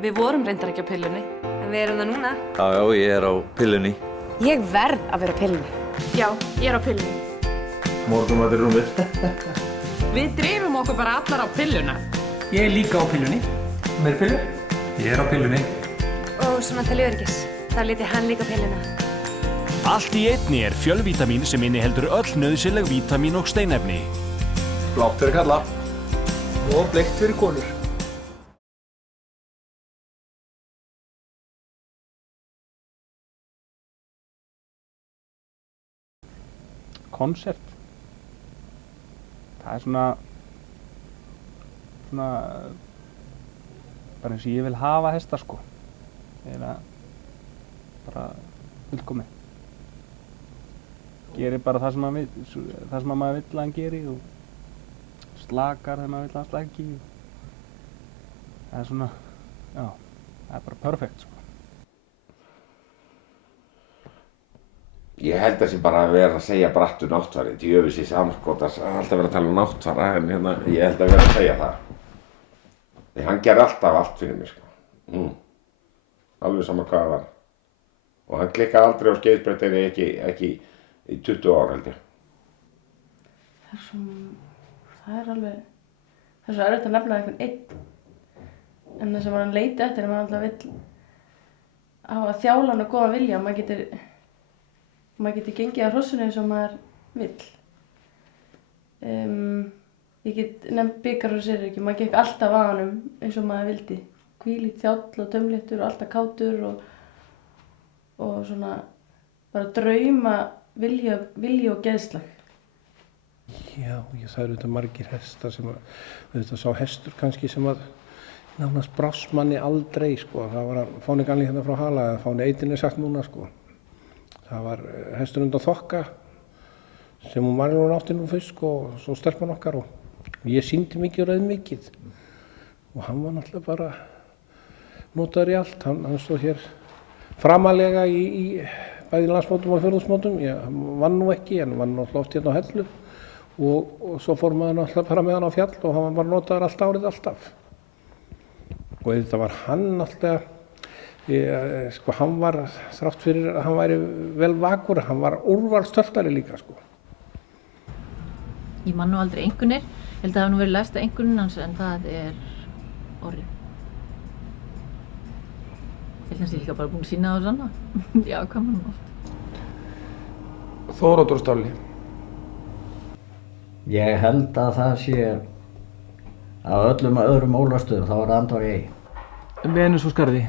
Við vorum reyndar ekki á pillunni. En við erum það núna. Já, ég á pillunni. Ég verð að vera á pillunni. Já, ég á pillunni. Morgunmat í rúmið. Við drifum okkur bara allar á pilluna. Ég líka á pillunni. Meir pillu? Ég á pillunni. Og svona til öryggis, þá lít ég hann líka á pilluna. Allt í einni fjölvítamín sem inniheldur öll nauðsynleg vítamín og steinefni. Blátt fyrir kalla. Og bleikt fyrir konur. Koncept. Það svona bara eins og ég vil hafa hesta sko. Eða bara fullkomið. Gerir bara það sem maður vill að hann geri og slakar þegar maður vill að hann slaki. Það svona, já, það bara perfekt sko. Ég held að það sé bara að vera að segja brattu náttfari, djöfisins amskotas, alltaf vera að tala um náttfara, en ég held að vera að segja það. Því hann gerði alltaf allt fyrir mig, sko. Alveg sama hvað það var. Og hann klikkaði aldrei á skeiðsbrettinu, ekki í 20 ár held ég. Það er svo erfitt að nefna einhvern einn. En það sem hann leiti eftir er maður alltaf vill hafa þjálan og góðan vilja. Maður getur gengið á hrossinu eins og maður vill. Ég get nefnt bikar og sérriki. Maður gekk alltaf að honum eins og maður vildi. Hvílíkt þjáll og dömléttur og alltaf kátur og svona bara drauma, vilji og geðslag. Já, það eru þetta margir hestar sem auðvitað sá hestur kannski sem að nánast brást manni aldrei sko. Það var Fáni Ganli hérna frá Hala, eða Fáni Eitin er sagt núna sko. Það var hestur undan Þokka sem hún var nú átti nú fyrst og svo stelpan okkar og ég sýndi mikið og rauð mikið og hann var náttúrulega bara notaður í allt. Hann stóð hér framalega í bæði landsmótum og fjórðungsmótum. Hann vann nú ekki en vann náttúrulega oft hérna á Hellu og svo fór maður náttúrulega bara með hann á fjall og hann var bara notaður allt árið alltaf. Og þetta var hann náttúrulega sko hann var þrátt fyrir að hann væri vel vakur, hann var úrvalstöltari líka sko. Ég man nú aldrei einkunnir, ég held að það hafi nú verið lægsta einkunnin hans en það er Orri. Ég held að ég líka bara búin að sýna það á sanna. Já, hvað maður nú oft. Þóroddur Stálli. Ég held að það sé af öllum öðrum ólastöðum, þá er það Andvar Ey. Venus og Skarði.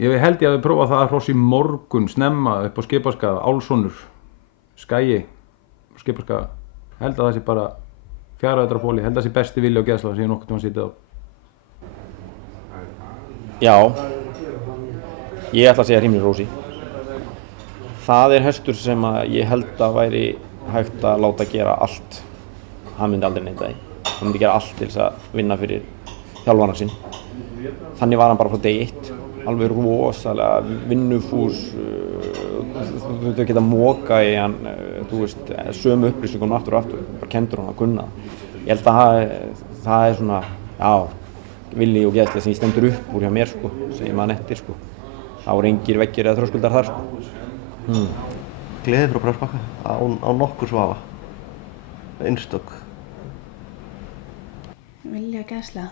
Ég held ég að við prófa það hross í morgun snemma upp á Skipaskaða, Álfssonur, Skagi, Skipaskaða. Held að það sé bara 4 vetra fóli, held að það sé besti vilji og geðslag sem ég nokkuð tíma sitið á. Já, ég ætla að segja Hrímnir Rósi. Það er hestur sem að ég held að væri hægt að láta gera allt. Hann myndi aldrei neita því. Hann myndi gera allt til þess að vinna fyrir þjálfarna sinn. Þannig var hann bara frá degi 1. Alveg rosalega vinnufús, þú veit að geta móka í hann, þú veist, sömu upplýsingum aftur og aftur, bara kendur hann að kunna. Ég held að það er svona, já, vilji og geðslega sem ég stendur upp úr hjá mér sko, sem ég man eftir sko. Það voru engir veggir eða þröskuldar þar sko. Gleði frá Brjánsbakka, á nokkurs vafa, einstök. Vilja geðslega.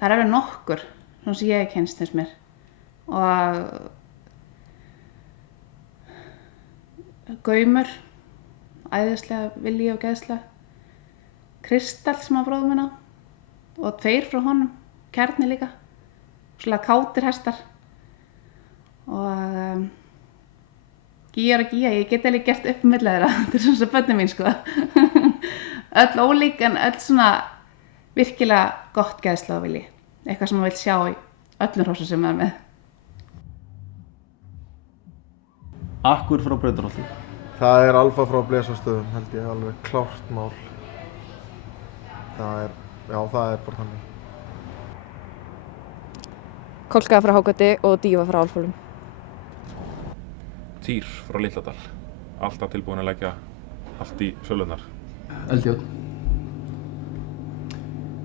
Það er alveg nokkur. Svona sem ég kennst þess mér og Gaumur, æðislega vilji og geðslega, Kristall sem á bróður minna og 2 frá honum, Kjarni líka, svolítið kátir hestar og Gíjar og Gíja, ég get alveg gert upp milli þeirra, þetta er svona svo börnin mín sko, öll ólík en öll svona virkilega gott geðslega og vilji. Eitthvað sem maður vil sjá í öllum hrossum sem maður er með. Akkur frá Brautarholti. Það er Alfa frá Blesastöðum, held ég, alveg klárt mál. Það er bara þannig. Kolka frá Hákoti og Díva frá Álfhólum. Týr frá Litladal. Alltaf tilbúin að leggja allt í sölurnar. Eldjárn.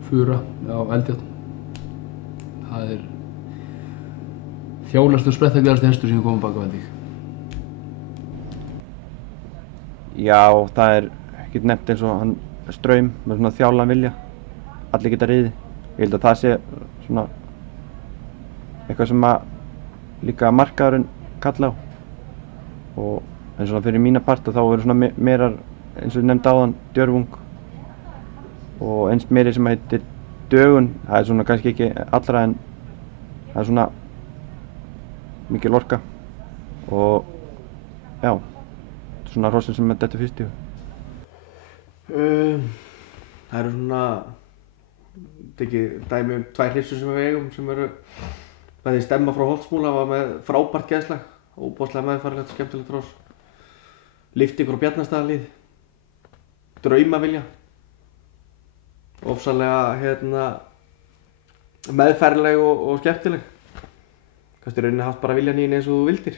Fura, já, Eldjárn. Það er þjálastur sprettaglegasti hestur sem ég komið baka held ég. Já, það er ekkert nefnt eins og hann Straum með svona þjálan vilja. Allir geta riðið. Ég held að það sé svona eitthvað sem að líka markaðurinn kalla á. Og eins og fyrir mína parta þá verður svona meira, eins og ég nefndi áðan, Djörfung. Og eins meiri sem heitir Dögun. Það er svona kannski ekki allra en það er svona mikil orka. Og já, svona hrossin sem þetta fyrst í hug. Það eru svona, tekið dæmi 2 hryssur sem við eigum sem eru bæði Stemma frá Holtsmúla var með frábært geðslag, óbáslega meðfærilegt, skemmtilegt hross. Liftingur á Bjarnastaðalíð, Draumavilja, ofsalega meðfærileg og skemmtileg. Kannski rauninni haft bara viljan í henni eins og þú vildir.